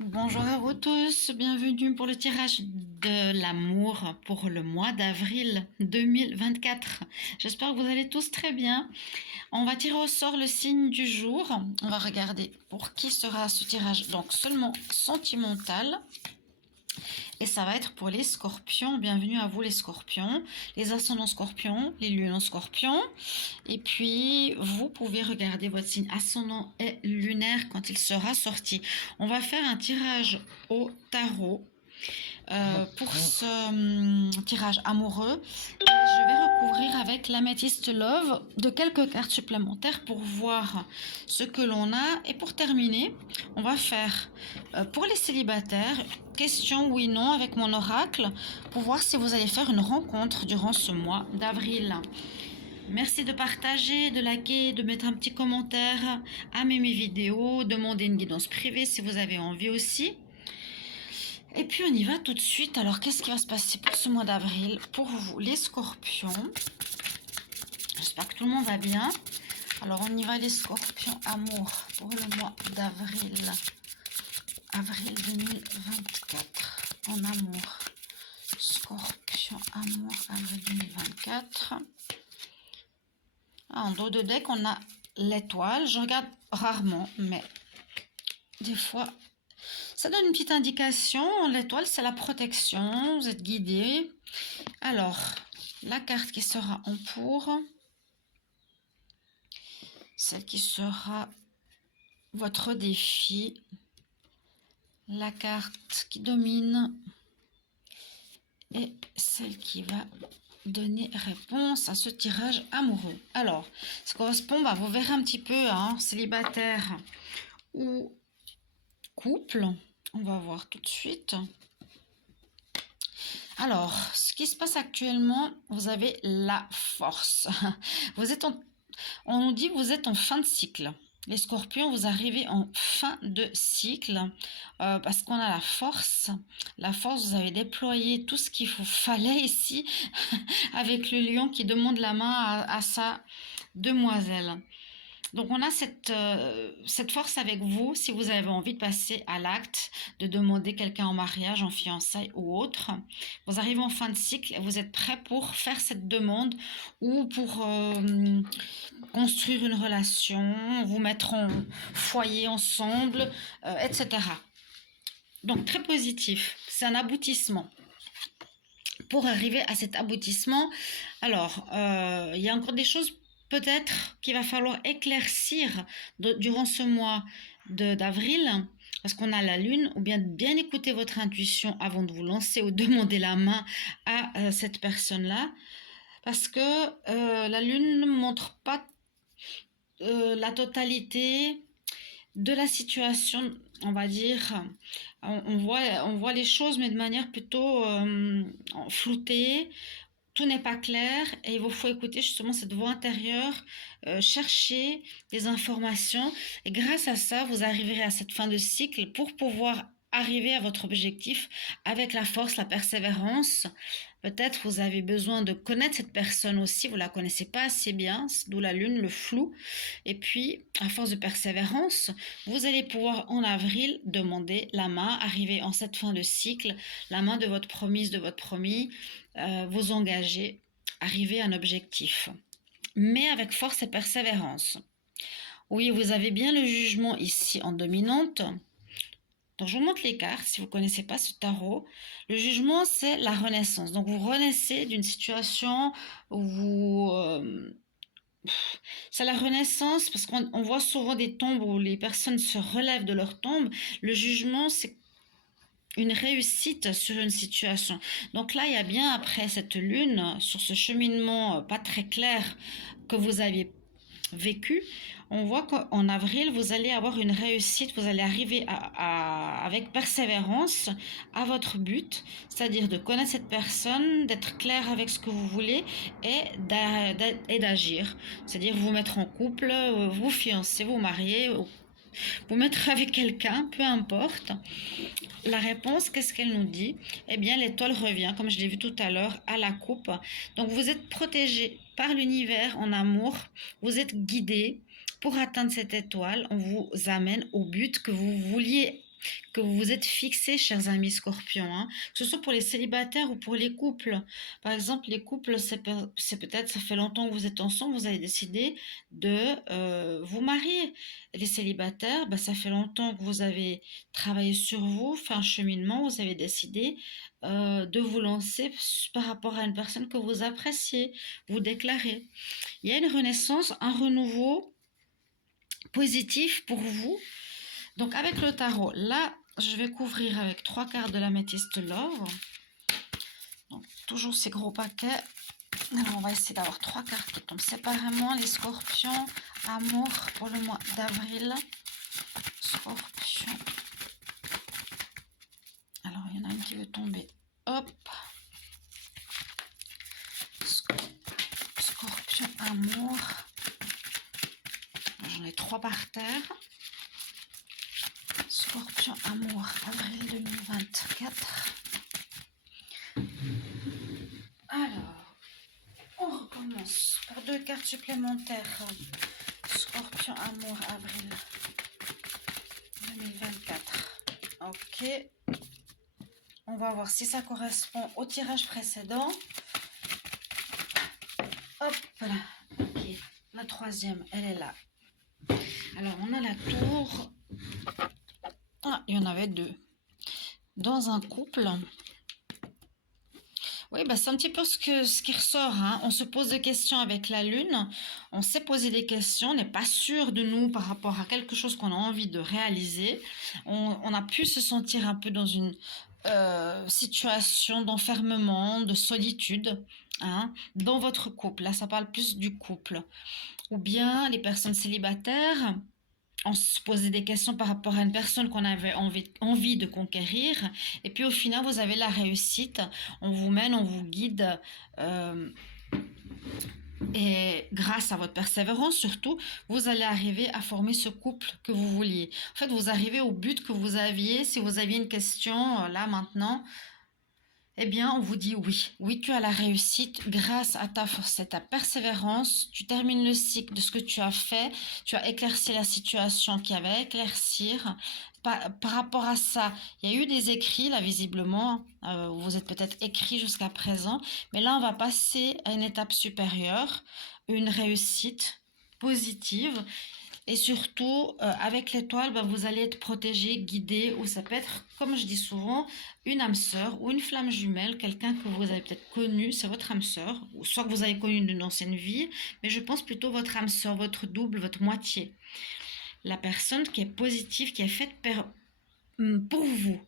Bonjour à vous tous, bienvenue pour le tirage de l'amour pour le mois d'avril 2024. J'espère que vous allez tous très bien. On va tirer au sort le signe du jour. On va regarder pour qui sera ce tirage, donc seulement sentimental. Et ça va être pour les scorpions. Bienvenue à vous les scorpions, les ascendants scorpions, les lunes en scorpion. Et puis, vous pouvez regarder votre signe ascendant et lunaire quand il sera sorti. On va faire un tirage au tarot pour ce tirage amoureux. Et je vais recouvrir avec l'améthyste love de quelques cartes supplémentaires pour voir ce que l'on a. Et pour terminer, on va faire pour les célibataires, question oui non avec mon oracle pour voir si vous allez faire une rencontre durant ce mois d'avril. Merci de partager, de liker, de mettre un petit commentaire, aimer mes vidéos, demander une guidance privée si vous avez envie aussi. Et puis on y va tout de suite. Alors qu'est-ce qui va se passer pour ce mois d'avril pour vous les scorpions? J'espère que tout le monde va bien. Alors on y va les scorpions amour pour le mois d'avril. Avril 2024 en amour. Scorpion amour avril 2024. En dos de deck, on a l'étoile. Je regarde rarement, mais des fois, ça donne une petite indication. L'étoile, c'est la protection. Vous êtes guidé. Alors, la carte qui sera en pour, celle qui sera votre défi, la carte qui domine et celle qui va donner réponse à ce tirage amoureux. Alors, ça correspond, vous verrez un petit peu, célibataire ou couple. On va voir tout de suite. Alors, ce qui se passe actuellement, vous avez la force. On nous dit que vous êtes en fin de cycle. Les scorpions, vous arrivez en fin de cycle parce qu'on a la force. La force, vous avez déployé tout ce qu'il fallait ici avec le lion qui demande la main à sa demoiselle. Donc on a cette force avec vous si vous avez envie de passer à l'acte, de demander quelqu'un en mariage, en fiançailles ou autre. Vous arrivez en fin de cycle et vous êtes prêt pour faire cette demande ou pour construire une relation, vous mettre en foyer ensemble, etc. Donc très positif, c'est un aboutissement. Pour arriver à cet aboutissement, alors il y a encore des choses peut-être qu'il va falloir éclaircir durant ce mois d'avril, parce qu'on a la lune, ou bien écouter votre intuition avant de vous lancer ou demander la main à cette personne-là, parce que la lune ne montre pas la totalité de la situation, on va dire. On voit les choses, mais de manière plutôt floutée. Tout n'est pas clair et il vous faut écouter justement cette voix intérieure, chercher des informations et grâce à ça, vous arriverez à cette fin de cycle pour pouvoir arriver à votre objectif avec la force, la persévérance. Peut-être vous avez besoin de connaître cette personne aussi, vous la connaissez pas assez bien, d'où la lune, le flou. Et puis, à force de persévérance, vous allez pouvoir en avril demander la main, arriver en cette fin de cycle, la main de votre promise, de votre promis, vous engager, arriver à un objectif. Mais avec force et persévérance. Oui, vous avez bien le jugement ici en dominante. Donc, je vous montre les cartes, si vous ne connaissez pas ce tarot. Le jugement, c'est la renaissance. Donc, vous renaissez d'une situation où c'est la renaissance, parce qu'on voit souvent des tombes où les personnes se relèvent de leur tombe. Le jugement, c'est une réussite sur une situation. Donc là, il y a bien après cette lune, sur ce cheminement pas très clair que vous aviez vécu, on voit qu'en avril, vous allez avoir une réussite, vous allez arriver avec persévérance à votre but, c'est-à-dire de connaître cette personne, d'être clair avec ce que vous voulez et d'agir. C'est-à-dire vous mettre en couple, vous fiancer, vous marier, vous mettre avec quelqu'un, peu importe. La réponse, qu'est-ce qu'elle nous dit? Eh bien, l'étoile revient, comme je l'ai vu tout à l'heure, à la coupe. Donc, vous êtes protégé par l'univers en amour. Vous êtes guidé pour atteindre cette étoile. On vous amène au but que vous vouliez que vous vous êtes fixé, chers amis scorpions, hein, que ce soit pour les célibataires ou pour les couples. Par exemple, les couples, c'est peut-être, ça fait longtemps que vous êtes ensemble, vous avez décidé de vous marier. Les célibataires, ben, ça fait longtemps que vous avez travaillé sur vous, fait un cheminement, vous avez décidé de vous lancer par rapport à une personne que vous appréciez, vous déclarez. Il y a une renaissance, un renouveau positif pour vous. Donc avec le tarot, là, je vais couvrir avec 3 cartes de l'améthyste l'or. Donc toujours ces gros paquets. Alors on va essayer d'avoir 3 cartes qui tombent séparément. Les scorpions, amour pour le mois d'avril. Scorpion. Alors il y en a une qui veut tomber. Hop. Scorpion, amour. J'en ai 3 par terre. Scorpion, amour, avril 2024. Alors, on recommence pour 2 cartes supplémentaires. Scorpion, amour, avril 2024. Ok. On va voir si ça correspond au tirage précédent. Hop là. Ok. La troisième, elle est là. Alors, on a la tour. Ah, il y en avait 2. Dans un couple. Oui, bah c'est un petit peu ce qui ressort, hein. On se pose des questions avec la lune. On s'est posé des questions. On n'est pas sûr de nous par rapport à quelque chose qu'on a envie de réaliser. On a pu se sentir un peu dans une situation d'enfermement, de solitude, hein, dans votre couple. Là, ça parle plus du couple. Ou bien les personnes célibataires. On se posait des questions par rapport à une personne qu'on avait envie de conquérir. Et puis au final, vous avez la réussite. On vous mène, on vous guide. Et grâce à votre persévérance, surtout, vous allez arriver à former ce couple que vous vouliez. En fait, vous arrivez au but que vous aviez. Si vous aviez une question, là, maintenant, eh bien, on vous dit oui. Oui, tu as la réussite grâce à ta force et ta persévérance. Tu termines le cycle de ce que tu as fait. Tu as éclairci la situation qu'il y avait à éclaircir. Par rapport à ça, il y a eu des écrits, là, visiblement. Vous êtes peut-être écrit jusqu'à présent. Mais là, on va passer à une étape supérieure, une réussite positive. Et surtout, avec l'étoile, ben, vous allez être protégé, guidé, ou ça peut être, comme je dis souvent, une âme sœur ou une flamme jumelle, quelqu'un que vous avez peut-être connu, c'est votre âme sœur, ou soit que vous avez connu d'une ancienne vie, mais je pense plutôt votre âme sœur, votre double, votre moitié. La personne qui est positive, qui est faite pour vous.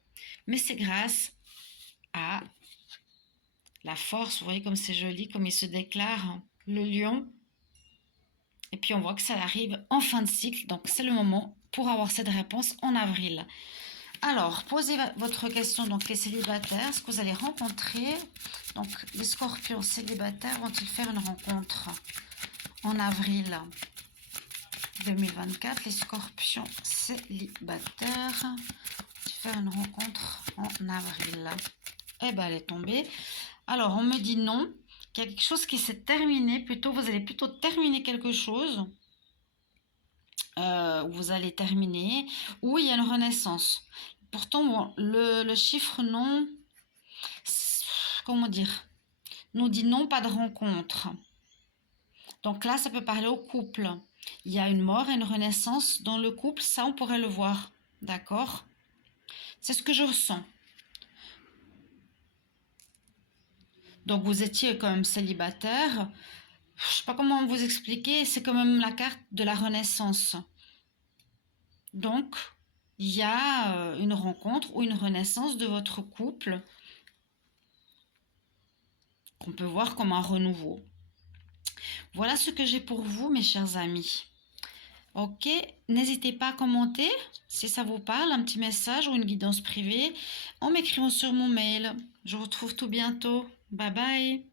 Mais c'est grâce à la force, vous voyez comme c'est joli, comme il se déclare, hein, le lion. Et puis on voit que ça arrive en fin de cycle, donc c'est le moment pour avoir cette réponse en avril. Alors, posez votre question, donc les célibataires, ce que vous allez rencontrer. Donc les scorpions célibataires vont-ils faire une rencontre en avril 2024? Les scorpions célibataires vont-ils faire une rencontre en avril? Eh bien, elle est tombée. Alors, on me dit non. Qu'il y a quelque chose qui s'est terminé, plutôt vous allez plutôt terminer quelque chose, vous allez terminer, ou il y a une renaissance. Pourtant, bon, le chiffre non, comment dire, nous dit non, pas de rencontre. Donc là, ça peut parler au couple. Il y a une mort et une renaissance dans le couple, ça on pourrait le voir, d'accord? C'est ce que je ressens. Donc vous étiez quand même célibataire. Je ne sais pas comment vous expliquer, c'est quand même la carte de la renaissance. Donc, il y a une rencontre ou une renaissance de votre couple qu'on peut voir comme un renouveau. Voilà ce que j'ai pour vous, mes chers amis. Ok, n'hésitez pas à commenter si ça vous parle, un petit message ou une guidance privée en m'écrivant sur mon mail. Je vous retrouve tout bientôt. Bye bye.